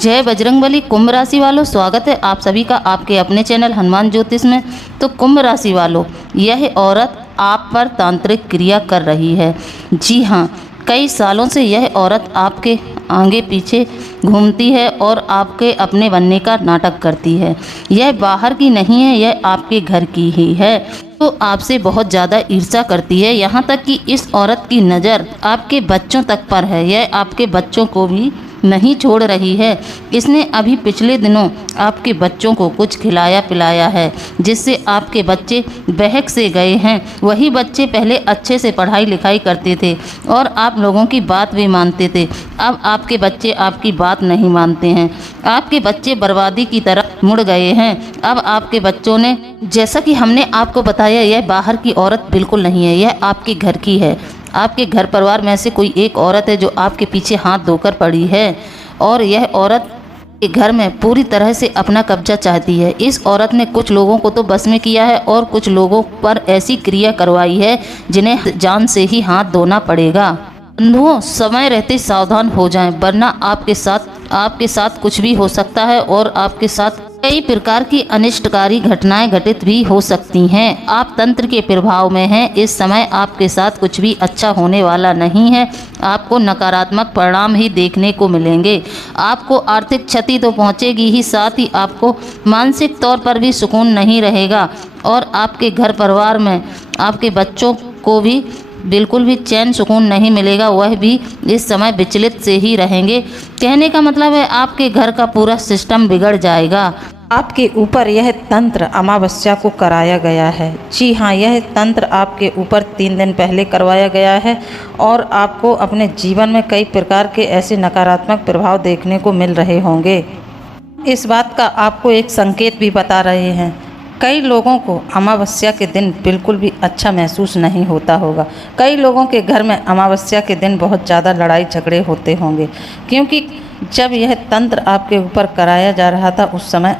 जय बजरंगबली। कुंभ राशि वालों, स्वागत है आप सभी का आपके अपने चैनल हनुमान ज्योतिष में। तो कुंभ राशि वालों, यह औरत आप पर तांत्रिक क्रिया कर रही है। जी हाँ, कई सालों से यह औरत आपके आगे पीछे घूमती है और आपके अपने बनने का नाटक करती है। यह बाहर की नहीं है, यह आपके घर की ही है। तो आपसे बहुत ज़्यादा ईर्ष्या करती है। यहाँ तक कि इस औरत की नज़र आपके बच्चों तक पर है। यह आपके बच्चों को भी नहीं छोड़ रही है। इसने अभी पिछले दिनों आपके बच्चों को कुछ खिलाया पिलाया है, जिससे आपके बच्चे बहक से गए हैं। वही बच्चे पहले अच्छे से पढ़ाई लिखाई करते थे और आप लोगों की बात भी मानते थे। अब आपके बच्चे आपकी बात नहीं मानते हैं। आपके बच्चे बर्बादी की तरफ मुड़ गए हैं। अब आपके बच्चों ने, जैसा कि हमने आपको बताया, यह बाहर की औरत बिल्कुल नहीं है, यह आपके घर की है। आपके घर परिवार में से कोई एक औरत है जो आपके पीछे हाथ धोकर पड़ी है और यह औरत के घर में पूरी तरह से अपना कब्जा चाहती है। इस औरत ने कुछ लोगों को तो बस में किया है और कुछ लोगों पर ऐसी क्रिया करवाई है जिन्हें जान से ही हाथ धोना पड़ेगा। बंधुओं, समय रहते सावधान हो जाएं, वरना आपके साथ कुछ भी हो सकता है और आपके साथ कई प्रकार की अनिष्टकारी घटनाएं घटित भी हो सकती हैं। आप तंत्र के प्रभाव में हैं। इस समय आपके साथ कुछ भी अच्छा होने वाला नहीं है। आपको नकारात्मक परिणाम ही देखने को मिलेंगे। आपको आर्थिक क्षति तो पहुंचेगी ही, साथ ही आपको मानसिक तौर पर भी सुकून नहीं रहेगा और आपके घर परिवार में आपके बच्चों को भी बिल्कुल भी चैन सुकून नहीं मिलेगा। वह भी इस समय विचलित से ही रहेंगे। कहने का मतलब है आपके घर का पूरा सिस्टम बिगड़ जाएगा। आपके ऊपर यह तंत्र अमावस्या को कराया गया है। जी हाँ, यह तंत्र आपके ऊपर 3 दिन पहले करवाया गया है और आपको अपने जीवन में कई प्रकार के ऐसे नकारात्मक प्रभाव देखने को मिल रहे होंगे। इस बात का आपको एक संकेत भी बता रहे हैं। कई लोगों को अमावस्या के दिन बिल्कुल भी अच्छा महसूस नहीं होता होगा। कई लोगों के घर में अमावस्या के दिन बहुत ज़्यादा लड़ाई झगड़े होते होंगे, क्योंकि जब यह तंत्र आपके ऊपर कराया जा रहा था उस समय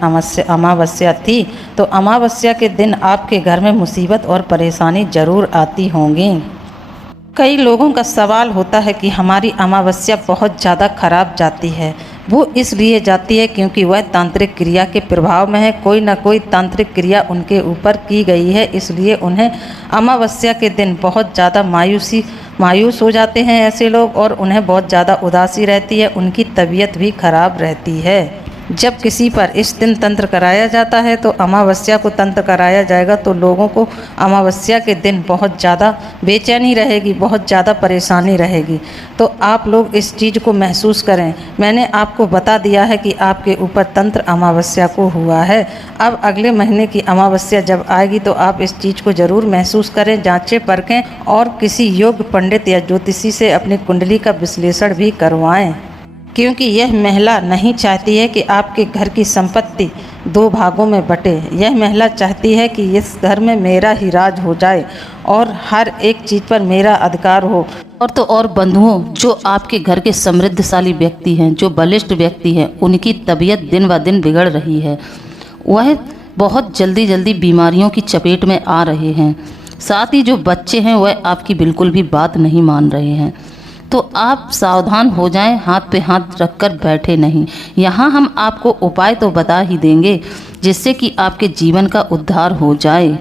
अमावस्या थी। तो अमावस्या के दिन आपके घर में मुसीबत और परेशानी ज़रूर आती होंगी। कई लोगों का सवाल होता है कि हमारी अमावस्या बहुत ज़्यादा खराब जाती है। वो इसलिए जाती है क्योंकि वह तांत्रिक क्रिया के प्रभाव में है। कोई ना कोई तांत्रिक क्रिया उनके ऊपर की गई है, इसलिए उन्हें अमावस्या के दिन बहुत ज़्यादा मायूस हो जाते हैं ऐसे लोग, और उन्हें बहुत ज़्यादा उदासी रहती है। उनकी तबीयत भी खराब रहती है। जब किसी पर इस दिन तंत्र कराया जाता है तो अमावस्या को तंत्र कराया जाएगा तो लोगों को अमावस्या के दिन बहुत ज़्यादा बेचैनी रहेगी, बहुत ज़्यादा परेशानी रहेगी। तो आप लोग इस चीज़ को महसूस करें। मैंने आपको बता दिया है कि आपके ऊपर तंत्र अमावस्या को हुआ है। अब अगले महीने की अमावस्या जब आएगी तो आप इस चीज़ को ज़रूर महसूस करें, जाँचें परखें और किसी योग्य पंडित या ज्योतिषी से अपनी कुंडली का विश्लेषण भी करवाएँ, क्योंकि यह महिला नहीं चाहती है कि आपके घर की संपत्ति 2 भागों में बटे। यह महिला चाहती है कि इस घर में मेरा ही राज हो जाए और हर एक चीज़ पर मेरा अधिकार हो। और तो और बंधुओं, जो आपके घर के समृद्धशाली व्यक्ति हैं, जो बलिष्ठ व्यक्ति हैं, उनकी तबीयत दिन ब दिन बिगड़ रही है। वह बहुत जल्दी बीमारियों की चपेट में आ रहे हैं। साथ ही जो बच्चे हैं वह आपकी बिल्कुल भी बात नहीं मान रहे हैं। तो आप सावधान हो जाएं, हाथ पे हाथ रखकर बैठे नहीं। यहाँ हम आपको उपाय तो बता ही देंगे जिससे कि आपके जीवन का उद्धार हो जाए।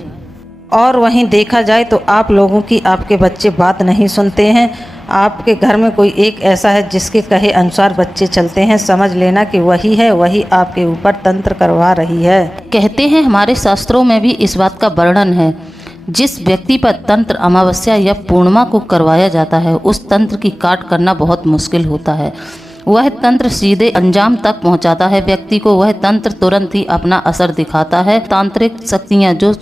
और वहीं देखा जाए तो आप लोगों की आपके बच्चे बात नहीं सुनते हैं। आपके घर में कोई एक ऐसा है जिसके कहे अनुसार बच्चे चलते हैं, समझ लेना कि वही है, वही आपके ऊपर तंत्र करवा रही है। कहते हैं, हमारे शास्त्रों में भी इस बात का वर्णन है, जिस व्यक्ति पर तंत्र अमावस्या या पूर्णिमा को करवाया जाता है उस तंत्र की काट करना बहुत मुश्किल होता है। वह तंत्र सीधे अंजाम तक पहुंचाता है व्यक्ति को। वह तंत्र तुरंत ही अपना असर दिखाता है। तांत्रिक शक्तियां, जो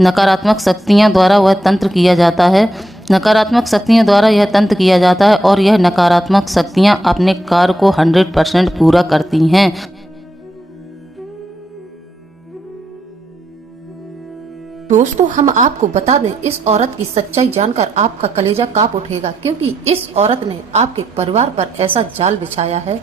नकारात्मक शक्तियां द्वारा वह तंत्र किया जाता है, नकारात्मक शक्तियों द्वारा यह तंत्र किया जाता है और यह नकारात्मक शक्तियां अपने कार्य को 100% पूरा करती हैं। दोस्तों, हम आपको बता दें, इस औरत की सच्चाई जानकर आपका कलेजा कांप उठेगा, क्योंकि इस औरत ने आपके परिवार पर ऐसा जाल बिछाया है।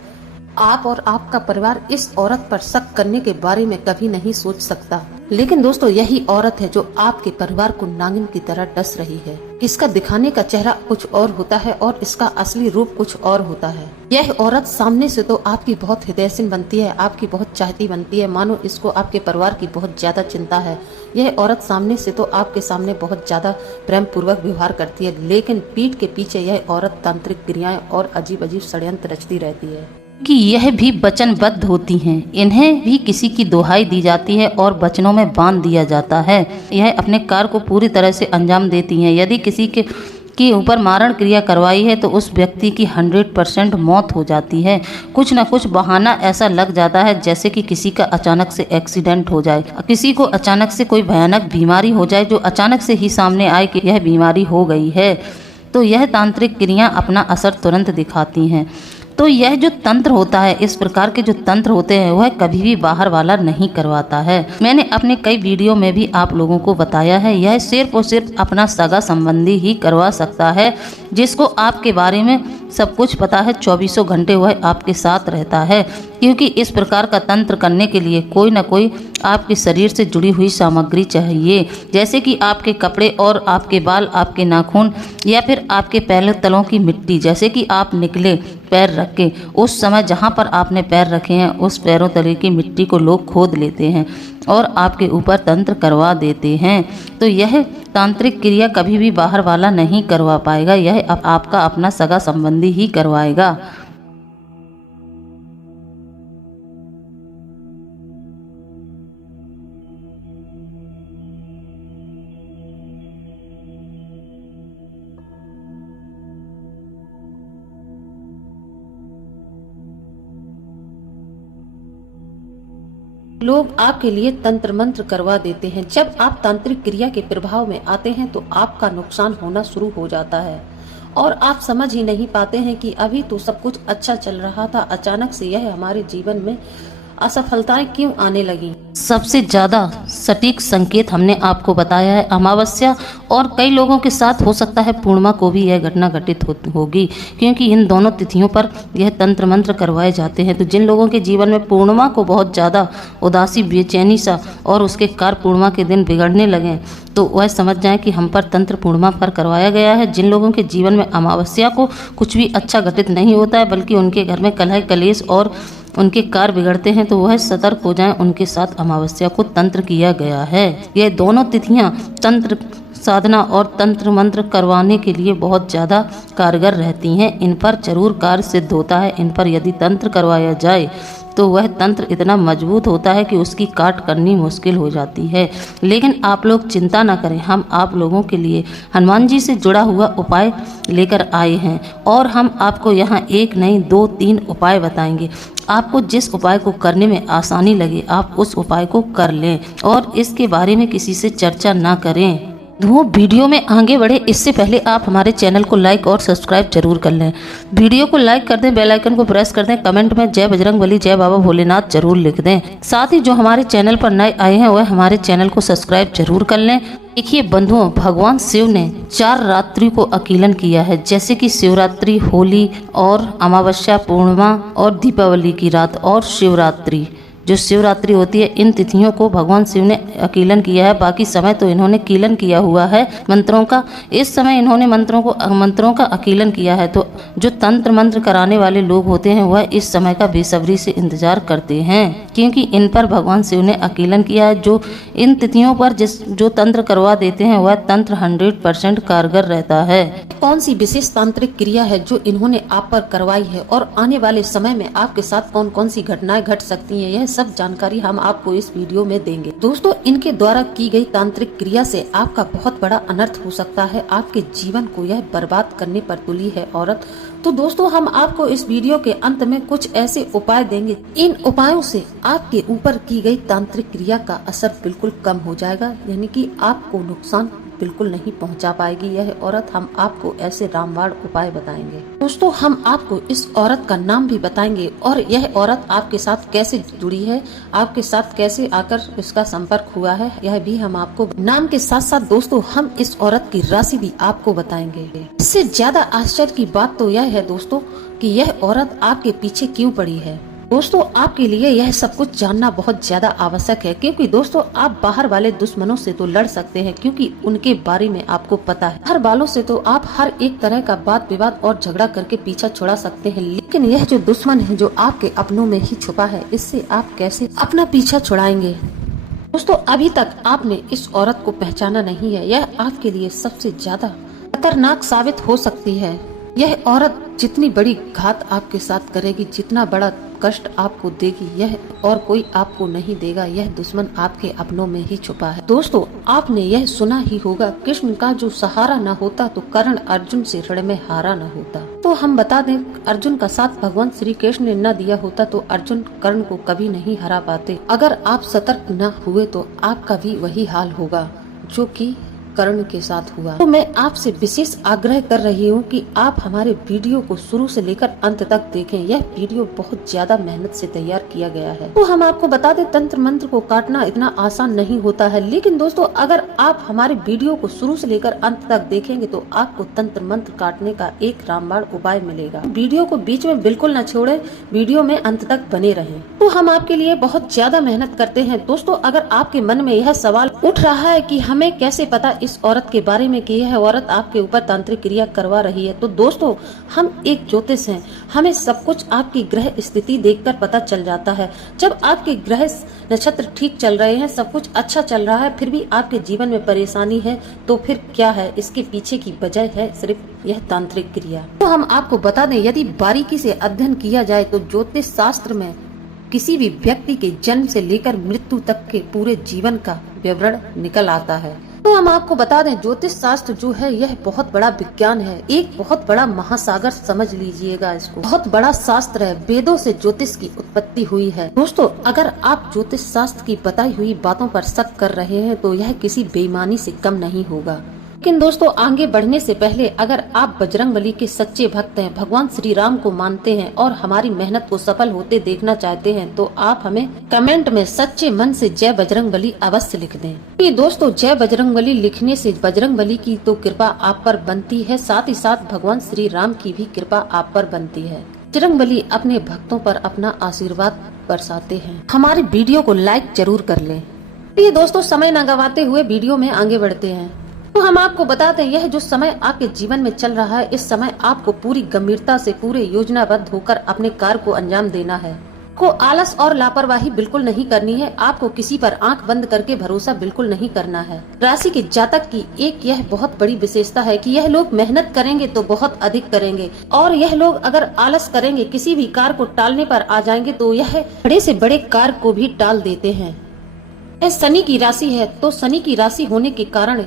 आप और आपका परिवार इस औरत पर शक करने के बारे में कभी नहीं सोच सकता, लेकिन दोस्तों यही औरत है जो आपके परिवार को नागिन की तरह डस रही है। इसका दिखाने का चेहरा कुछ और होता है और इसका असली रूप कुछ और होता है। यह औरत सामने से तो आपकी बहुत हृदयहीन बनती है, आपकी बहुत चाहती बनती है, मानो इसको आपके परिवार की बहुत ज्यादा चिंता है। यह औरत सामने से तो आपके सामने बहुत ज्यादा प्रेम पूर्वक व्यवहार करती है, लेकिन पीठ के पीछे यह औरत तांत्रिक क्रियाएं और अजीब अजीब षड्यंत्र रचती रहती है कि यह भी वचनबद्ध होती हैं, इन्हें भी किसी की दुहाई दी जाती है और वचनों में बांध दिया जाता है। यह अपने कार्य को पूरी तरह से अंजाम देती हैं। यदि किसी के ऊपर मारण क्रिया करवाई है तो उस व्यक्ति की 100% मौत हो जाती है। कुछ न कुछ बहाना ऐसा लग जाता है जैसे कि किसी का अचानक से एक्सीडेंट हो जाए, किसी को अचानक से कोई भयानक बीमारी हो जाए जो अचानक से ही सामने आए कि यह बीमारी हो गई है, तो यह तांत्रिक क्रिया अपना असर तुरंत दिखाती हैं। तो यह जो तंत्र होता है, इस प्रकार के जो तंत्र होते हैं वह कभी भी बाहर वाला नहीं करवाता है। मैंने अपने कई वीडियो में भी आप लोगों को बताया है, यह सिर्फ और सिर्फ अपना सगा संबंधी ही करवा सकता है, जिसको आपके बारे में सब कुछ पता है। 24 घंटे वह आपके साथ रहता है, क्योंकि इस प्रकार का तंत्र करने के लिए कोई ना कोई आपके शरीर से जुड़ी हुई सामग्री चाहिए, जैसे कि आपके कपड़े और आपके बाल, आपके नाखून या फिर आपके पैर तलों की मिट्टी। जैसे कि आप निकले पैर रख के, उस समय जहाँ पर आपने पैर रखे हैं उस पैरों तले की मिट्टी को लोग खोद लेते हैं और आपके ऊपर तंत्र करवा देते हैं। तो यह तांत्रिक क्रिया कभी भी बाहर वाला नहीं करवा पाएगा, यह आपका अपना सगा संबंधी ही करवाएगा। लोग आपके लिए तंत्र मंत्र करवा देते हैं। जब आप तांत्रिक क्रिया के प्रभाव में आते हैं तो आपका नुकसान होना शुरू हो जाता है और आप समझ ही नहीं पाते हैं कि अभी तो सब कुछ अच्छा चल रहा था, अचानक से यह हमारे जीवन में असफलताएं क्यों आने लगी। सबसे ज़्यादा सटीक संकेत हमने आपको बताया है अमावस्या, और कई लोगों के साथ हो सकता है पूर्णिमा को भी यह घटना घटित होगी, क्योंकि इन दोनों तिथियों पर यह तंत्र मंत्र करवाए जाते हैं। तो जिन लोगों के जीवन में पूर्णिमा को बहुत ज़्यादा उदासी, बेचैनी सा और उसके कार्य पूर्णिमा के दिन बिगड़ने लगे तो वह समझ जाएं कि हम पर तंत्र पूर्णिमा पर करवाया गया है। जिन लोगों के जीवन में अमावस्या को कुछ भी अच्छा घटित नहीं होता है, बल्कि उनके घर में कलह कलेश और उनके कार्य बिगड़ते हैं, तो वह सतर्क हो जाएं, उनके साथ अमावस्या को तंत्र किया गया है। यह दोनों तिथियां तंत्र साधना और तंत्र मंत्र करवाने के लिए बहुत ज़्यादा कारगर रहती हैं। इन पर जरूर कार्य सिद्ध होता है। इन पर यदि तंत्र करवाया जाए तो वह तंत्र इतना मजबूत होता है कि उसकी काट करनी मुश्किल हो जाती है। लेकिन आप लोग चिंता ना करें, हम आप लोगों के लिए हनुमान जी से जुड़ा हुआ उपाय लेकर आए हैं और हम आपको यहाँ एक नहीं 2-3 उपाय बताएंगे। आपको जिस उपाय को करने में आसानी लगे आप उस उपाय को कर लें और इसके बारे में किसी से चर्चा ना करें। वो वीडियो में आगे बढ़े इससे पहले आप हमारे चैनल को लाइक और सब्सक्राइब जरूर कर लें। वीडियो को लाइक कर दें, बेल आइकन को प्रेस कर दें, कमेंट में जय बजरंगबली, जय बाबा भोलेनाथ जरूर लिख दें। साथ ही जो हमारे चैनल पर नए आए हैं वह हमारे चैनल को सब्सक्राइब जरूर कर लें। देखिए बंधुओं, भगवान शिव ने 4 रात्रि को अकीलन किया है, जैसे कि शिवरात्रि, होली और अमावस्या, पूर्णिमा और दीपावली की रात और शिवरात्रि। जो शिवरात्रि होती है, इन तिथियों को भगवान शिव ने अकीलन किया है। बाकी समय तो इन्होंने कीलन किया हुआ है मंत्रों का। इस समय इन्होंने मंत्रों का अकीलन किया है। तो जो तंत्र मंत्र कराने वाले लोग होते हैं वह इस समय का बेसब्री से इंतजार करते हैं, क्योंकि इन पर भगवान शिव ने अकीलन किया है। जो इन तिथियों पर जो तंत्र करवा देते हैं वह तंत्र 100% कारगर रहता है। कौन सी विशेष तांत्रिक क्रिया है जो इन्होंने आप पर करवाई है और आने वाले समय में आपके साथ कौन कौन सी घटनाएं घट सकती हैं, यह सब जानकारी हम आपको इस वीडियो में देंगे। दोस्तों, इनके द्वारा की गई तांत्रिक क्रिया से आपका बहुत बड़ा अनर्थ हो सकता है। आपके जीवन को यह बर्बाद करने पर तुली है औरत। तो दोस्तों, हम आपको इस वीडियो के अंत में कुछ ऐसे उपाय देंगे, इन उपायों से आपके ऊपर की गई तांत्रिक क्रिया का असर बिल्कुल कम हो जाएगा, यानी कि आपको नुकसान बिल्कुल नहीं पहुंचा पाएगी यह औरत। हम आपको ऐसे रामबाण उपाय बताएंगे। दोस्तों, हम आपको इस औरत का नाम भी बताएंगे और यह औरत आपके साथ कैसे जुड़ी है, आपके साथ कैसे आकर इसका संपर्क हुआ है, यह भी हम आपको नाम के साथ साथ दोस्तों हम इस औरत की राशि भी आपको बताएंगे। इससे ज्यादा आश्चर्य की बात तो यह है दोस्तों कि यह औरत आपके पीछे क्यों पड़ी है। दोस्तों आपके लिए यह सब कुछ जानना बहुत ज्यादा आवश्यक है, क्योंकि दोस्तों आप बाहर वाले दुश्मनों से तो लड़ सकते हैं, क्योंकि उनके बारे में आपको पता है। हर वालों से तो आप हर एक तरह का बात विवाद और झगड़ा करके पीछा छुड़ा सकते हैं, लेकिन यह जो दुश्मन है जो आपके अपनों में ही छुपा है, इससे आप कैसे अपना पीछा छुड़ाएंगे। दोस्तों अभी तक आपने इस औरत को पहचाना नहीं है, यह आपके लिए सबसे ज्यादा खतरनाक साबित हो सकती है। यह औरत जितनी बड़ी घात आपके साथ करेगी, जितना बड़ा कष्ट आपको देगी, यह और कोई आपको नहीं देगा। यह दुश्मन आपके अपनों में ही छुपा है। दोस्तों आपने यह सुना ही होगा, कृष्ण का जो सहारा न होता तो कर्ण अर्जुन से रण में हारा न होता। तो हम बता दें, अर्जुन का साथ भगवान श्री कृष्ण ने न दिया होता तो अर्जुन कर्ण को कभी नहीं हरा पाते। अगर आप सतर्क न हुए तो आपका भी वही हाल होगा जो कि कर्ण के साथ हुआ। तो मैं आपसे विशेष आग्रह कर रही हूँ कि आप हमारे वीडियो को शुरू से लेकर अंत तक देखें। यह वीडियो बहुत ज्यादा मेहनत से तैयार किया गया है। तो हम आपको बता दें, तंत्र मंत्र को काटना इतना आसान नहीं होता है, लेकिन दोस्तों अगर आप हमारे वीडियो को शुरू से लेकर अंत तक देखेंगे तो आपको तंत्र मंत्र काटने का एक रामबाण उपाय मिलेगा। वीडियो को बीच में बिल्कुल न छोड़े, वीडियो में अंत तक बने रहें। तो हम आपके लिए बहुत ज्यादा मेहनत करते हैं। दोस्तों अगर आपके मन में यह सवाल उठ रहा है कि हमें कैसे पता इस औरत के बारे में कि यह औरत आपके ऊपर तांत्रिक क्रिया करवा रही है, तो दोस्तों हम एक ज्योतिष हैं, हमें सब कुछ आपकी ग्रह स्थिति देखकर पता चल जाता है। जब आपके ग्रह नक्षत्र ठीक चल रहे हैं, सब कुछ अच्छा चल रहा है, फिर भी आपके जीवन में परेशानी है, तो फिर क्या है इसके पीछे की वजह है सिर्फ यह तांत्रिक क्रिया। तो हम आपको बता दें, यदि बारीकी से अध्ययन किया जाए तो ज्योतिष शास्त्र में किसी भी व्यक्ति के जन्म से लेकर मृत्यु तक के पूरे जीवन का विवरण निकल आता है। तो हम आपको बता दें, ज्योतिष शास्त्र जो है यह बहुत बड़ा विज्ञान है, एक बहुत बड़ा महासागर समझ लीजिएगा इसको। बहुत बड़ा शास्त्र है, वेदों से ज्योतिष की उत्पत्ति हुई है। दोस्तों अगर आप ज्योतिष शास्त्र की बताई हुई बातों पर शक कर रहे हैं तो यह किसी बेईमानी से कम नहीं होगा। लेकिन दोस्तों आगे बढ़ने से पहले अगर आप बजरंगबली के सच्चे भक्त हैं, भगवान श्री राम को मानते हैं और हमारी मेहनत को सफल होते देखना चाहते हैं, तो आप हमें कमेंट में सच्चे मन से जय बजरंगबली अवश्य लिख दें। कि दोस्तों जय बजरंगबली लिखने से बजरंगबली की तो कृपा आप पर बनती है, साथ ही साथ भगवान श्री राम की भी कृपा आप पर बनती है। बजरंगबली अपने भक्तों पर अपना आशीर्वाद बरसाते हैं। हमारी वीडियो को लाइक जरूर कर लें। ये दोस्तों समय न गवाते हुए वीडियो में आगे बढ़ते हैं। तो हम आपको बताते हैं, यह जो समय आपके जीवन में चल रहा है, इस समय आपको पूरी गंभीरता से पूरे योजनाबद्ध होकर अपने कार्य को अंजाम देना है। को आलस और लापरवाही बिल्कुल नहीं करनी है। आपको किसी पर आंख बंद करके भरोसा बिल्कुल नहीं करना है। राशि के जातक की एक यह बहुत बड़ी विशेषता है कि यह लोग मेहनत करेंगे तो बहुत अधिक करेंगे, और यह लोग अगर आलस करेंगे, किसी भी कार्य को टालने पर आ जाएंगे, तो यह बड़े से बड़े कार्य को भी टाल देते हैं। यह शनि की राशि है, तो शनि की राशि होने के कारण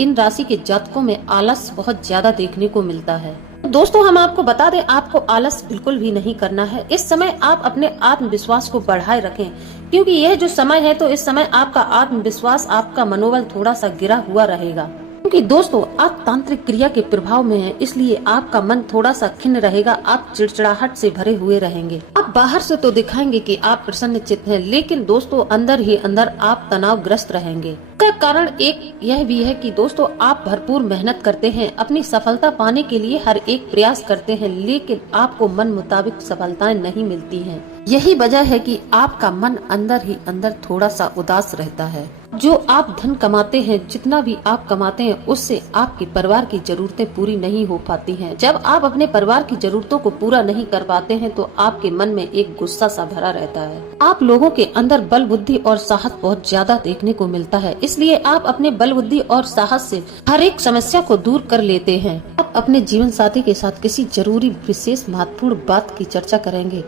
इन राशि के जातकों में आलस बहुत ज्यादा देखने को मिलता है। दोस्तों हम आपको बता दें, आपको आलस बिल्कुल भी नहीं करना है। इस समय आप अपने आत्मविश्वास को बढ़ाए रखें, क्योंकि यह जो समय है तो इस समय आपका आत्मविश्वास, आपका मनोबल थोड़ा सा गिरा हुआ रहेगा। क्योंकि दोस्तों आप तांत्रिक क्रिया के प्रभाव में हैं, इसलिए आपका मन थोड़ा सा खिन्न रहेगा, आप चिड़चिड़ाहट से भरे हुए रहेंगे। आप बाहर से तो दिखाएंगे कि आप प्रसन्नचित्त हैं, लेकिन दोस्तों अंदर ही अंदर आप तनावग्रस्त रहेंगे। इसका कारण एक यह भी है कि दोस्तों आप भरपूर मेहनत करते हैं, अपनी सफलता पाने के लिए हर एक प्रयास करते हैं, लेकिन आपको मन मुताबिक सफलताएं नहीं मिलती हैं। यही वजह है कि आपका मन अंदर ही अंदर थोड़ा सा उदास रहता है। जो आप धन कमाते हैं, जितना भी आप कमाते हैं, उससे आपके परिवार की जरूरतें पूरी नहीं हो पाती हैं। जब आप अपने परिवार की जरूरतों को पूरा नहीं कर पाते हैं तो आपके मन में एक गुस्सा सा भरा रहता है। आप लोगों के अंदर बल बुद्धि और साहस बहुत ज्यादा देखने को मिलता है, इसलिए आप अपने बल बुद्धि और साहस से हर एक समस्या को दूर कर लेते हैं। आप अपने जीवन साथी के साथ किसी जरूरी विशेष महत्वपूर्ण बात की चर्चा करेंगे,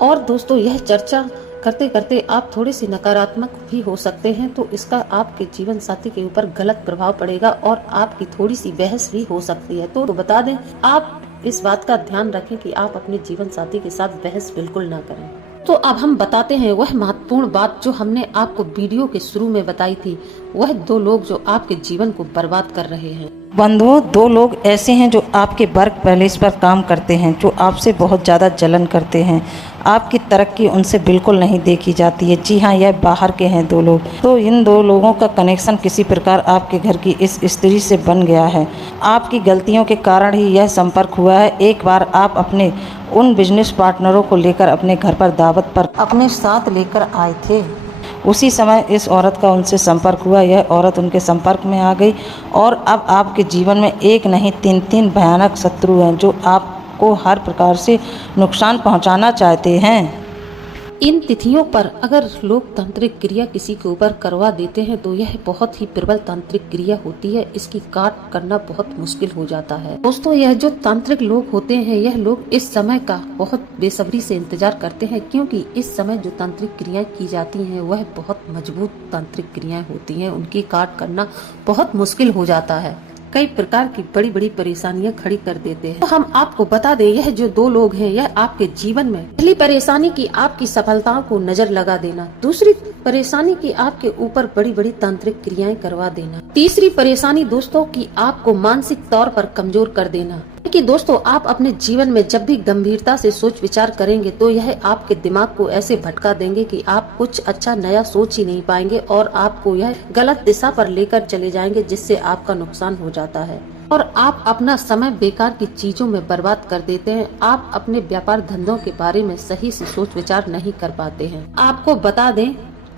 और दोस्तों यह चर्चा करते करते आप थोड़े से नकारात्मक भी हो सकते हैं, तो इसका आपके जीवन साथी के ऊपर गलत प्रभाव पड़ेगा और आपकी थोड़ी सी बहस भी हो सकती है। तो बता दें, आप इस बात का ध्यान रखें कि आप अपने जीवन साथी के साथ बहस बिल्कुल ना करें। तो अब हम बताते हैं वह महत्वपूर्ण बात जो हमने आपको वीडियो के शुरू में बताई थी, वह 2 लोग जो आपके जीवन को बर्बाद कर रहे हैं। बंधुओं, दो लोग ऐसे हैं जो आपके वर्क पैलेस पर काम करते हैं, जो आपसे बहुत ज़्यादा जलन करते हैं। आपकी तरक्की उनसे बिल्कुल नहीं देखी जाती है। जी हाँ, यह बाहर के हैं दो लोग। तो इन दो लोगों का कनेक्शन किसी प्रकार आपके घर की इस स्त्री से बन गया है। आपकी गलतियों के कारण ही यह संपर्क हुआ है। एक बार आप अपने उन बिजनेस पार्टनरों को लेकर अपने घर पर दावत पर अपने साथ लेकर आए थे। उसी समय इस औरत का उनसे संपर्क हुआ। यह औरत उनके संपर्क में आ गई और अब आपके जीवन में एक नहीं तीन भयानक शत्रु हैं जो आपको हर प्रकार से नुकसान पहुंचाना चाहते हैं। इन तिथियों पर अगर लोग तांत्रिक क्रिया किसी के ऊपर करवा देते हैं तो यह बहुत ही प्रबल तांत्रिक क्रिया होती है। इसकी काट करना बहुत मुश्किल हो जाता है। दोस्तों, यह जो तांत्रिक लोग होते हैं, यह लोग इस समय का बहुत बेसब्री से इंतजार करते हैं, क्योंकि इस समय जो तांत्रिक क्रियाएं की जाती हैं वह बहुत मजबूत तांत्रिक क्रियाएं होती हैं। उनकी काट करना बहुत मुश्किल हो जाता है। कई प्रकार की बड़ी बड़ी परेशानियां खड़ी कर देते हैं। तो हम आपको बता दें, यह जो दो लोग हैं, यह आपके जीवन में पहली परेशानी की आपकी सफलताओं को नजर लगा देना, दूसरी परेशानी की आपके ऊपर बड़ी बड़ी तांत्रिक क्रियाएं करवा देना, तीसरी परेशानी दोस्तों की आपको मानसिक तौर पर कमजोर कर देना। कि दोस्तों, आप अपने जीवन में जब भी गंभीरता से सोच विचार करेंगे तो यह आपके दिमाग को ऐसे भटका देंगे कि आप कुछ अच्छा नया सोच ही नहीं पाएंगे और आपको यह गलत दिशा पर लेकर चले जाएंगे, जिससे आपका नुकसान हो जाता है और आप अपना समय बेकार की चीजों में बर्बाद कर देते हैं। आप अपने व्यापार धंधों के बारे में सही से सोच विचार नहीं कर पाते हैं। आपको बता दें,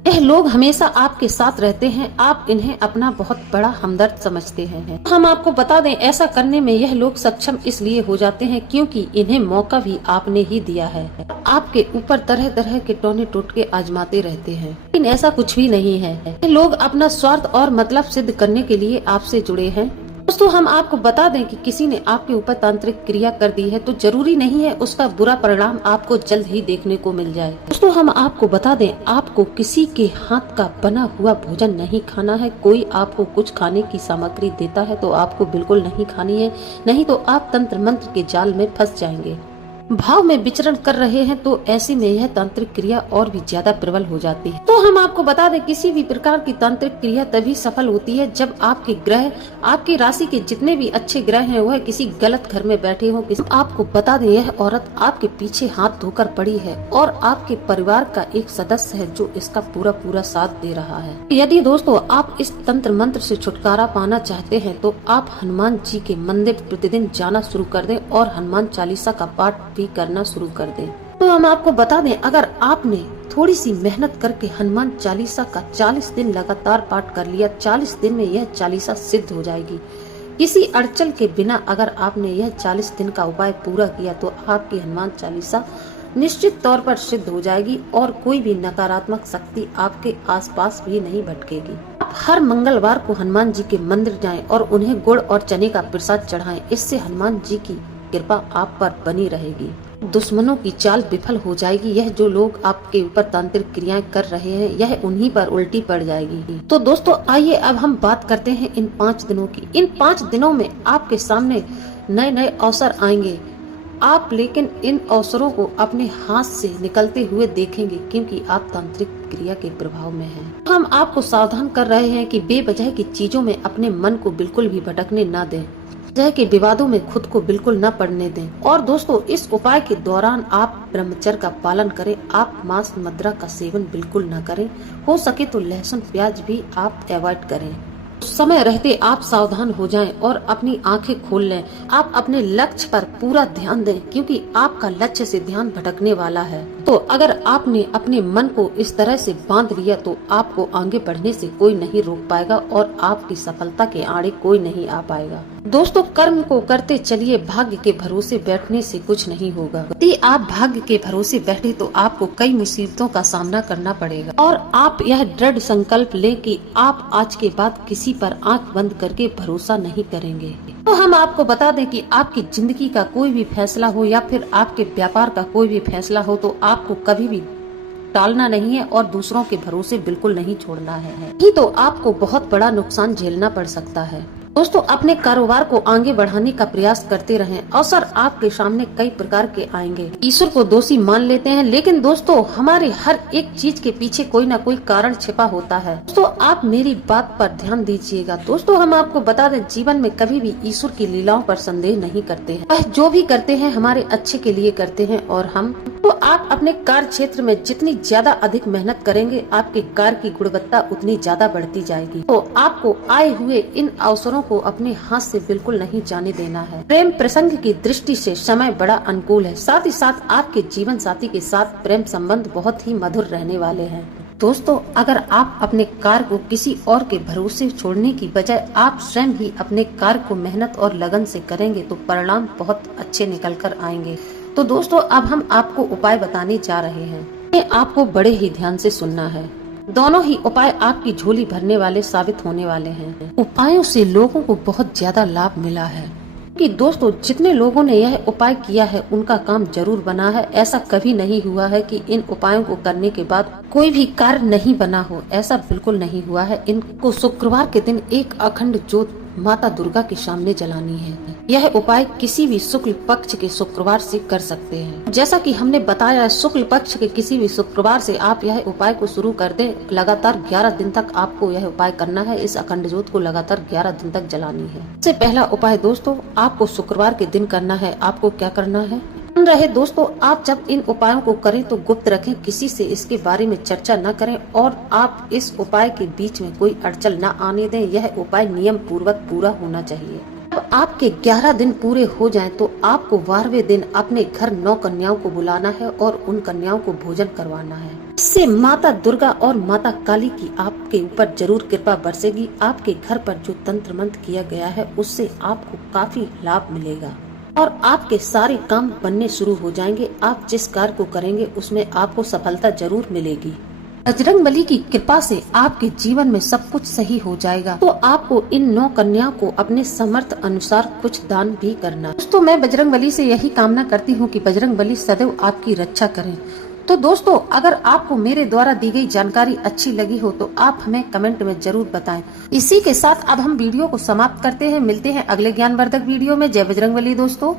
यह लोग हमेशा आपके साथ रहते हैं। आप इन्हें अपना बहुत बड़ा हमदर्द समझते हैं। हम आपको बता दें, ऐसा करने में यह लोग सक्षम इसलिए हो जाते हैं क्योंकि इन्हें मौका भी आपने ही दिया है। आपके ऊपर तरह तरह के टोने टोटके आजमाते रहते हैं, लेकिन ऐसा कुछ भी नहीं है। ये लोग अपना स्वार्थ और मतलब सिद्ध करने के लिए आपसे जुड़े हैं। दोस्तों, हम आपको बता दें कि किसी ने आपके ऊपर तांत्रिक क्रिया कर दी है तो जरूरी नहीं है उसका बुरा परिणाम आपको जल्द ही देखने को मिल जाए। दोस्तों, हम आपको बता दें, आपको किसी के हाथ का बना हुआ भोजन नहीं खाना है। कोई आपको कुछ खाने की सामग्री देता है तो आपको बिल्कुल नहीं खानी है, नहीं तो आप तंत्र मंत्र के जाल में फंस जाएंगे। भाव में विचरण कर रहे हैं तो ऐसे में यह तांत्रिक क्रिया और भी ज्यादा प्रबल हो जाती है। तो हम आपको बता दें, किसी भी प्रकार की तांत्रिक क्रिया तभी सफल होती है जब आपके ग्रह, आपकी राशि के जितने भी अच्छे ग्रह हैं वह किसी गलत घर में बैठे हो। आपको बता दें, यह औरत आपके पीछे हाथ धोकर पड़ी है और आपके परिवार का एक सदस्य है जो इसका पूरा साथ दे रहा है। यदि दोस्तों आप इस तंत्र मंत्र से छुटकारा पाना चाहते हैं तो आप हनुमान जी के मंदिर प्रतिदिन जाना शुरू कर दें और हनुमान चालीसा का पाठ भी करना शुरू कर दें। तो हम आपको बता दें, अगर आपने थोड़ी सी मेहनत करके हनुमान चालीसा का 40 दिन लगातार पाठ कर लिया, 40 दिन में यह चालीसा सिद्ध हो जाएगी। किसी अड़चन के बिना अगर आपने यह 40 दिन का उपाय पूरा किया तो आपकी हनुमान चालीसा निश्चित तौर पर सिद्ध हो जाएगी और कोई भी नकारात्मक शक्ति आपके आसपास भी नहीं भटकेगी। आप हर मंगलवार को हनुमान जी के मंदिर जाएं और उन्हें गुड़ और चने का प्रसाद चढ़ाएं। इससे हनुमान जी की कृपा आप पर बनी रहेगी, दुश्मनों की चाल विफल हो जाएगी। यह जो लोग आपके ऊपर तांत्रिक क्रियाएं कर रहे हैं यह उन्हीं पर उल्टी पड़ जाएगी। तो दोस्तों, आइए अब हम बात करते हैं इन 5 दिनों की। इन 5 दिनों में आपके सामने नए नए अवसर आएंगे। आप लेकिन इन अवसरों को अपने हाथ से निकलते हुए देखेंगे, क्योंकि आप तांत्रिक क्रिया के प्रभाव में हैं। हम आपको सावधान कर रहे हैं कि बेवजह की चीजों में अपने मन को बिल्कुल भी भटकने न दें, वजह के विवादों में खुद को बिल्कुल न पड़ने दें। और दोस्तों, इस उपाय के दौरान आप ब्रह्मचर्य का पालन करें। आप मांस मदिरा का सेवन बिल्कुल न करें। हो सके तो लहसुन प्याज भी आप अवॉइड करें। समय रहते आप सावधान हो जाएं और अपनी आंखें खोल लें। आप अपने लक्ष्य पर पूरा ध्यान दें, क्योंकि आपका लक्ष्य से ध्यान भटकने वाला है। तो अगर आपने अपने मन को इस तरह से बांध लिया तो आपको आगे बढ़ने से कोई नहीं रोक पाएगा और आपकी सफलता के आड़े कोई नहीं आ पाएगा। दोस्तों, कर्म को करते चलिए, भाग्य के भरोसे बैठने से कुछ नहीं होगा। यदि आप भाग्य के भरोसे बैठे तो आपको कई मुसीबतों का सामना करना पड़ेगा और आप यह दृढ़ संकल्प लें कि आप आज के बाद किसी पर आंख बंद करके भरोसा नहीं करेंगे। तो हम आपको बता दें कि आपकी जिंदगी का कोई भी फैसला हो या फिर आपके व्यापार का कोई भी फैसला हो तो आपको कभी भी टालना नहीं है और दूसरों के भरोसे बिल्कुल नहीं छोड़ना है, नहीं तो आपको बहुत बड़ा नुकसान झेलना पड़ सकता है। दोस्तों अपने कारोबार को आगे बढ़ाने का प्रयास करते रहें। अवसर आपके सामने कई प्रकार के आएंगे। ईश्वर को दोषी मान लेते हैं, लेकिन दोस्तों हमारे हर एक चीज के पीछे कोई ना कोई कारण छिपा होता है। दोस्तों आप मेरी बात पर ध्यान दीजिएगा। दोस्तों हम आपको बता दें, जीवन में कभी भी ईश्वर की लीलाओं पर संदेह नहीं करते हैं। वह जो भी करते हैं हमारे अच्छे के लिए करते हैं। और हम तो आप अपने कार्य क्षेत्र में जितनी ज्यादा अधिक मेहनत करेंगे, आपके कार्य की गुणवत्ता उतनी ज्यादा बढ़ती जाएगी। तो आपको आए हुए इन अवसरों को अपने हाथ से बिल्कुल नहीं जाने देना है। प्रेम प्रसंग की दृष्टि से समय बड़ा अनुकूल है। साथ ही साथ आपके जीवन साथी के साथ प्रेम संबंध बहुत ही मधुर रहने वाले हैं। दोस्तों अगर आप अपने कार्य को किसी और के भरोसे छोड़ने की बजाय आप स्वयं ही अपने कार्य को मेहनत और लगन से करेंगे तो परिणाम बहुत अच्छे निकल कर आएंगे। तो दोस्तों अब हम आपको उपाय बताने जा रहे हैं। ये आपको बड़े ही ध्यान से सुनना है। दोनों ही उपाय आपकी झोली भरने वाले साबित होने वाले हैं। उपायों से लोगों को बहुत ज्यादा लाभ मिला है कि दोस्तों जितने लोगों ने यह उपाय किया है उनका काम जरूर बना है। ऐसा कभी नहीं हुआ है कि इन उपायों को करने के बाद कोई भी कार्य नहीं बना हो, ऐसा बिल्कुल नहीं हुआ है। इनको शुक्रवार के दिन एक अखंड ज्योत माता दुर्गा के सामने जलानी है। यह उपाय किसी भी शुक्ल पक्ष के शुक्रवार से कर सकते हैं। जैसा कि हमने बताया, शुक्ल पक्ष के किसी भी शुक्रवार से आप यह उपाय को शुरू कर दें। लगातार 11 दिन तक आपको यह उपाय करना है। इस अखंड ज्योत को लगातार 11 दिन तक जलानी है। सबसे पहला उपाय दोस्तों आपको शुक्रवार के दिन करना है। आपको क्या करना है रहे दोस्तों, आप जब इन उपायों को करें तो गुप्त रखें, किसी से इसके बारे में चर्चा न करें और आप इस उपाय के बीच में कोई अड़चन न आने दें। यह उपाय नियम पूर्वक पूरा होना चाहिए। जब आपके 11 दिन पूरे हो जाएं तो आपको 12वें दिन अपने घर 9 कन्याओं को बुलाना है और उन कन्याओं को भोजन करवाना है। इससे माता दुर्गा और माता काली की आपके ऊपर जरूर कृपा बरसेगी। आपके घर पर जो तंत्र मंत्र किया गया है उससे आपको काफी लाभ मिलेगा और आपके सारे काम बनने शुरू हो जाएंगे। आप जिस कार्य को करेंगे उसमें आपको सफलता जरूर मिलेगी। बजरंगबली की कृपा से आपके जीवन में सब कुछ सही हो जाएगा। तो आपको इन 9 कन्याओं को अपने समर्थ अनुसार कुछ दान भी करना। दोस्तों मैं बजरंगबली से यही कामना करती हूँ कि बजरंगबली सदैव आपकी रक्षा करें। तो दोस्तों अगर आपको मेरे द्वारा दी गई जानकारी अच्छी लगी हो तो आप हमें कमेंट में जरूर बताएं। इसी के साथ अब हम वीडियो को समाप्त करते हैं। मिलते हैं अगले ज्ञानवर्धक वीडियो में। जय बजरंगबली दोस्तों।